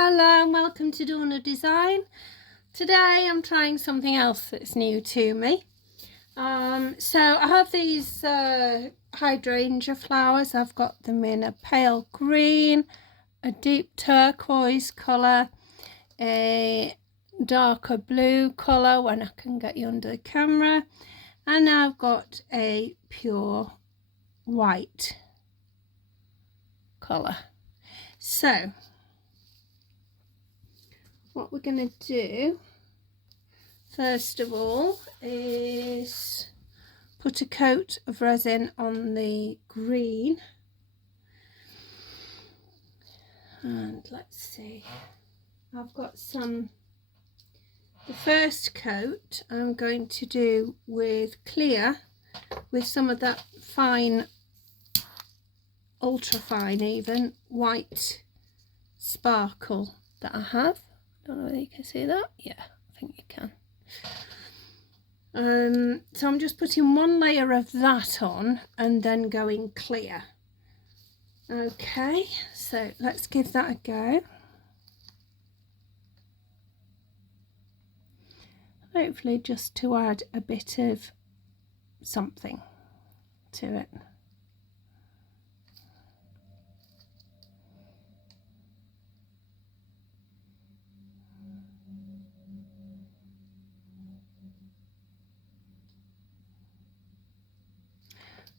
Hello and welcome to Dawn of Design. Today I'm trying something else that's new to me. So I have these hydrangea flowers. I've got them in a pale green, a deep turquoise colour, a darker blue colour when I can get you under the camera, and I've got a pure white colour. So what we're going to do first of all is put a coat of resin on the green, and let's see, I've got the first coat I'm going to do with clear, with some of that fine, ultra fine even, white sparkle that I have. I don't know whether you can see that. Yeah, I think you can. So I'm just putting one layer of that on and then going clear. Okay, so let's give that a go. Hopefully just to add a bit of something to it.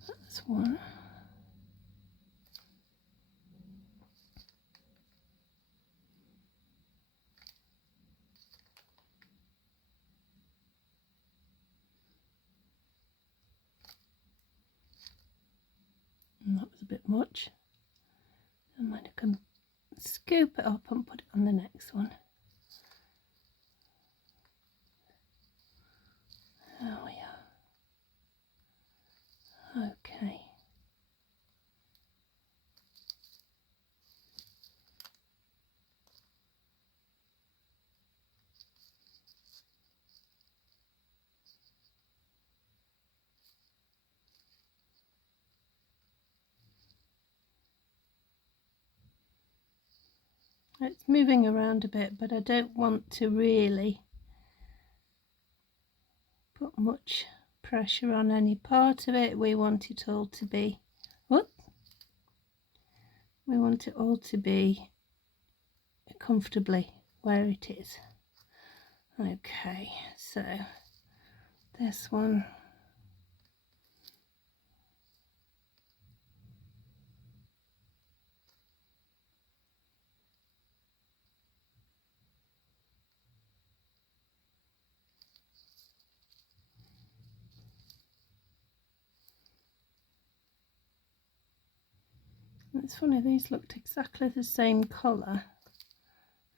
That's one. And that was a bit much. I might can scoop it up and put it on the next one. Oh yeah. Okay. It's moving around a bit, but I don't want to really put much pressure on any part of it. We want it all to be, we want it all to be comfortably where it is. Okay, so this one, it's funny, these looked exactly the same colour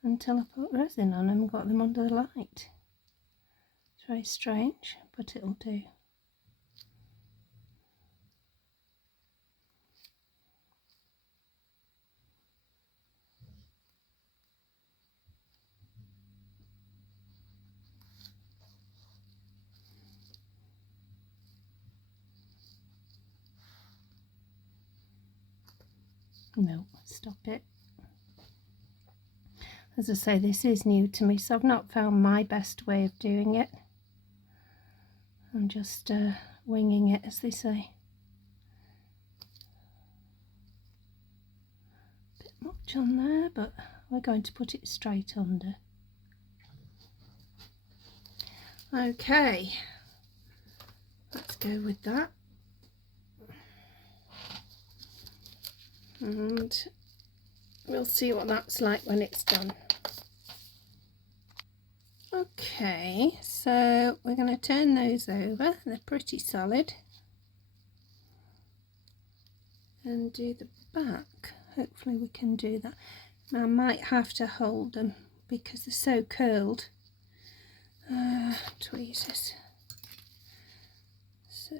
until I put resin on them and got them under the light. It's very strange, but it'll do. No, stop it. As I say, this is new to me, so I've not found my best way of doing it. I'm just winging it, as they say. A bit much on there, but we're going to put it straight under. Okay, let's go with that. And we'll see what that's like when it's done. Okay, so we're going to turn those over, they're pretty solid, and do the back. Hopefully we can do that. I might have to hold them because they're so curled. Tweezers. So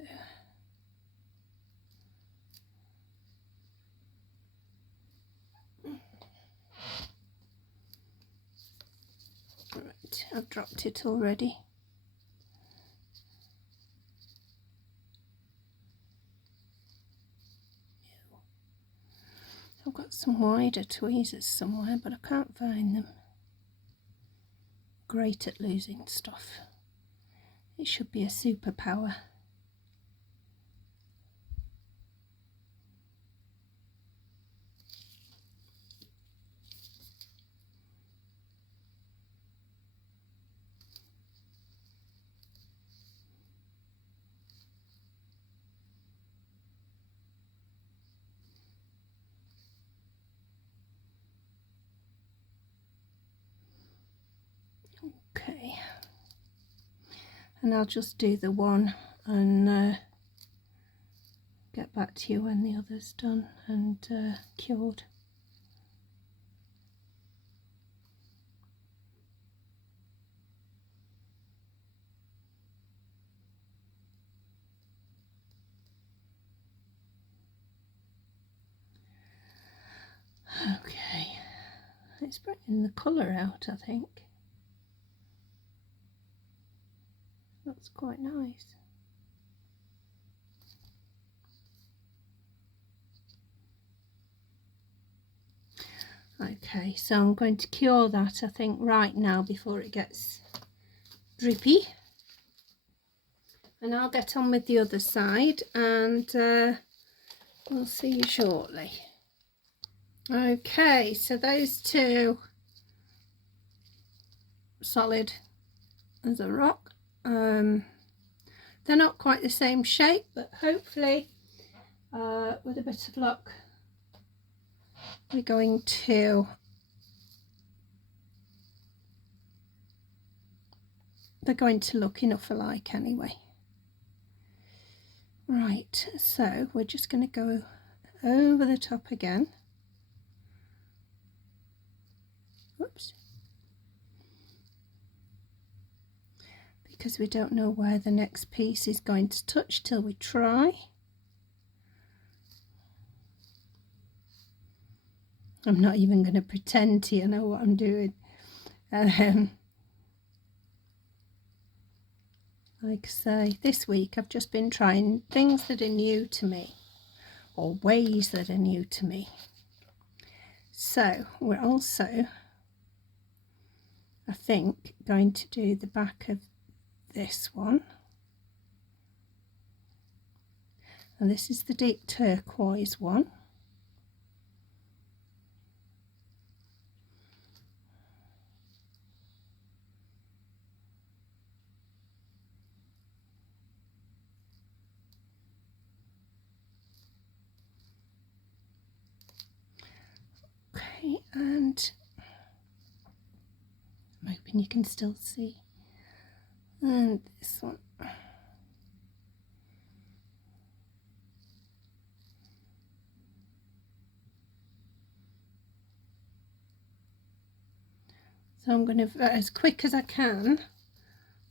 right, I've dropped it already. I've got some some wider tweezers somewhere, but I can't find them. Great at losing stuff. It should be a superpower. Okay, and I'll just do the one and get back to you when the other's done and cured. Okay, it's bringing the colour out, I think. That's quite nice. Okay, so I'm going to cure that, I think, right now before it gets drippy. And I'll get on with the other side and we'll see you shortly. Okay, so those two solid as a rock. They're not quite the same shape, but hopefully with a bit of luck we're going to they're going to look enough alike anyway. Right, so we're just going to go over the top again. Whoops. Because we don't know where the next piece is going to touch till we try. I'm not even going to pretend to know what I'm doing. Like I say, this week I've just been trying things that are new to me, or ways that are new to me. So we're also, I think, going to do the back of this one. And this is the deep turquoise one. Okay, and I'm hoping you can still see. And this one. So I'm going to, as quick as I can,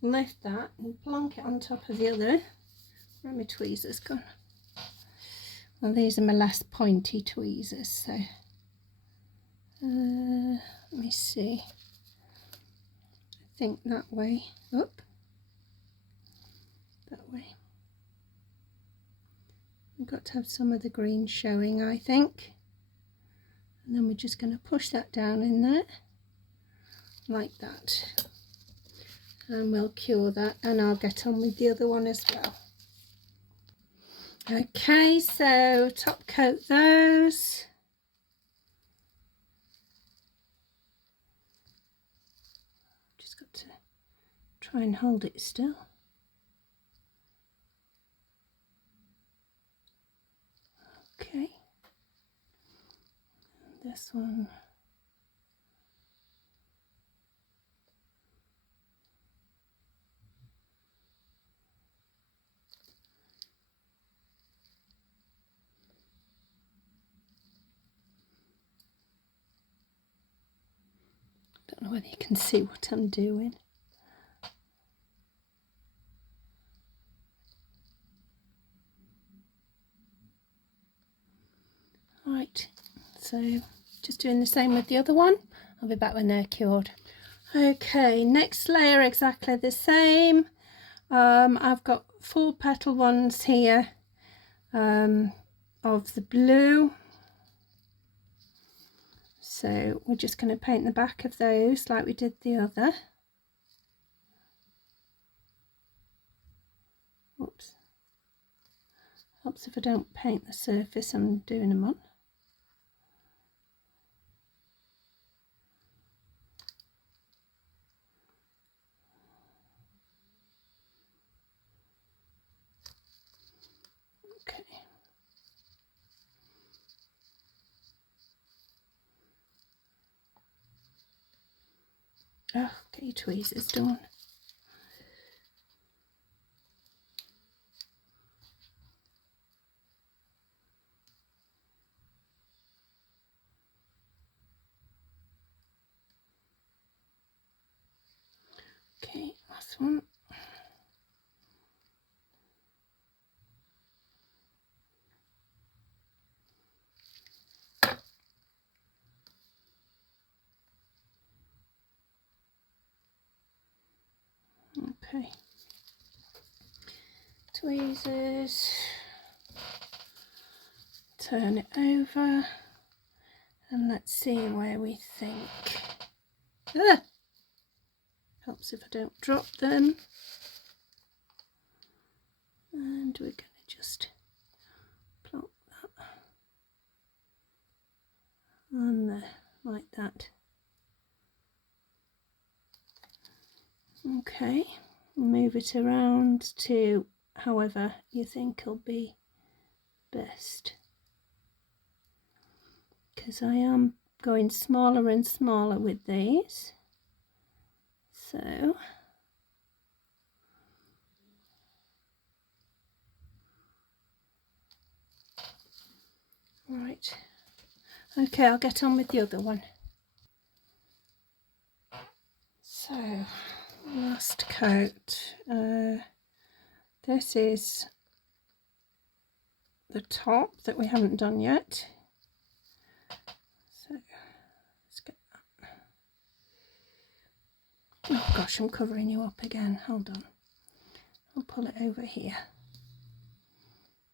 lift that and plonk it on top of the other. Where are my tweezers gone? Well, these are my less pointy tweezers, so let me see. I think that way. Up. That way. We've got to have some of the green showing, I think. And then we're just going to push that down in there. Like that, and we'll cure that, and I'll get on with the other one as well. Okay, so top coat those. Just got to try and hold it still. Okay, this one. Don't know whether you can see what I'm doing. Right, so just doing the same with the other one. I'll be back when they're cured. Okay, next layer exactly the same. I've got 4 petal ones here of the blue. So we're just going to paint the back of those like we did the other. Oops. Helps if I don't paint the surface I'm doing them on. Okay. Oh, get your tweezers done. Okay, last one. Okay. Tweezers. Turn it over. And let's see where we think. Ah! Helps if I don't drop them. And we're going to just plop that on there, like that. Okay, move it around to however you think will be best. Because I am going smaller and smaller with these. So right, okay, I'll get on with the other one. So last coat. This is the top that we haven't done yet. So let's get that. Oh gosh, I'm covering you up again. Hold on. I'll pull it over here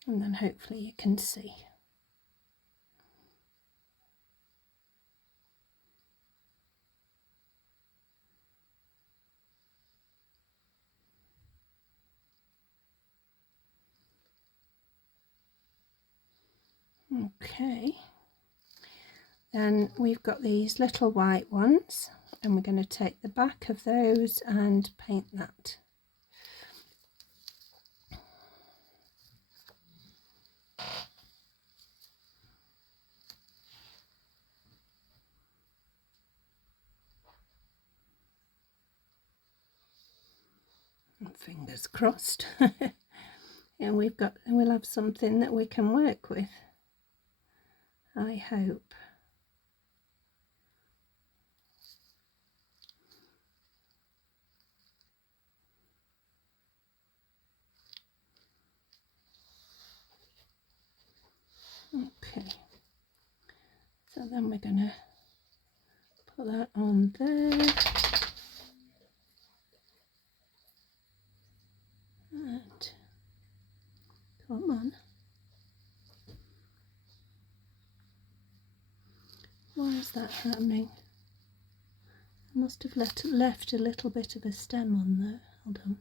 and then hopefully you can see. Okay, then we've got these little white ones and we're going to take the back of those and paint that. Fingers crossed. And we'll have something that we can work with, I hope. Okay, so then we're going to put that on there. And come on. Why is that happening? I must have left a little bit of a stem on there. Hold on.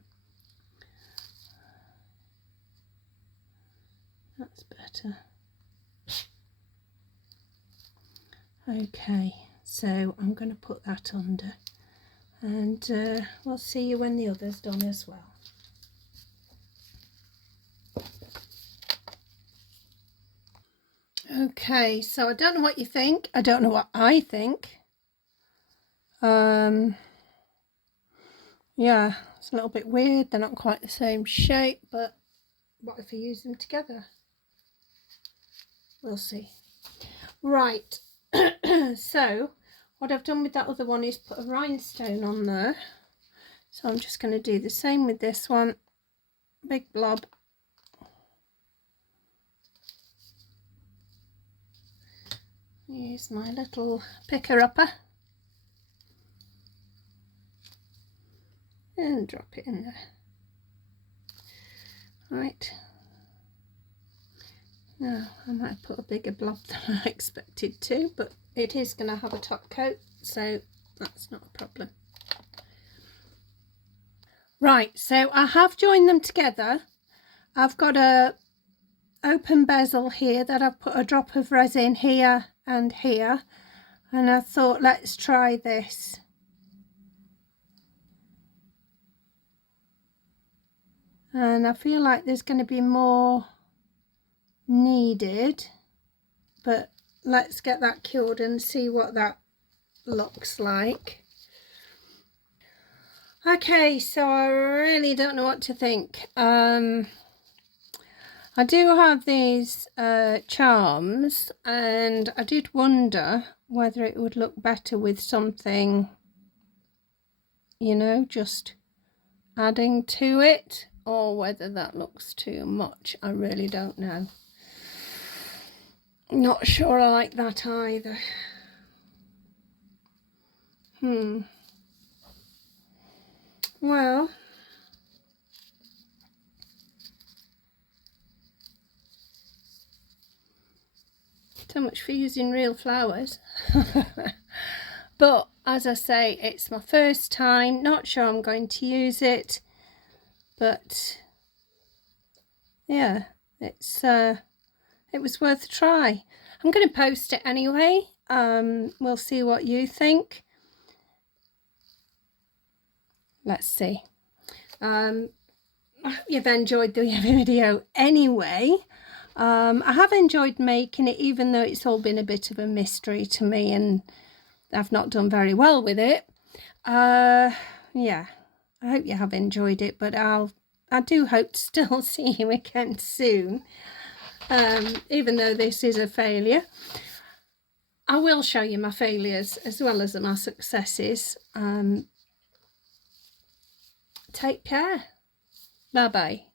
That's better. Okay, so I'm going to put that under and we'll see you when the other's done as well. Okay, so I don't know what you think. I don't know what I think. Yeah, it's a little bit weird. They're not quite the same shape, but what if I use them together? We'll see. Right, so what I've done with that other one is put a rhinestone on there. So I'm just going to do the same with this one. Big blob. Use my little picker-upper and drop it in there. Right. Now I might put a bigger blob than I expected to, but it is going to have a top coat, so that's not a problem. Right, so I have joined them together. I've got a open bezel here that I've put a drop of resin here and here, and I thought, let's try this. And I feel like there's going to be more needed, but let's get that cured and see what that looks like. Okay, so I really don't know what to think. I do have these charms, and I did wonder whether it would look better with something, you know, just adding to it, or whether that looks too much. I really don't know. Not sure I like that either. Well, so much for using real flowers. But as I say, it's my first time, not sure I'm going to use it, but yeah, it was worth a try. I'm going to post it anyway. We'll see what you think. Let's see. I hope you've enjoyed the video anyway. I have enjoyed making it, even though it's all been a bit of a mystery to me and I've not done very well with it. Yeah, I hope you have enjoyed it, but I do hope to still see you again soon. Even though this is a failure, I will show you my failures as well as my successes. Take care. Bye bye.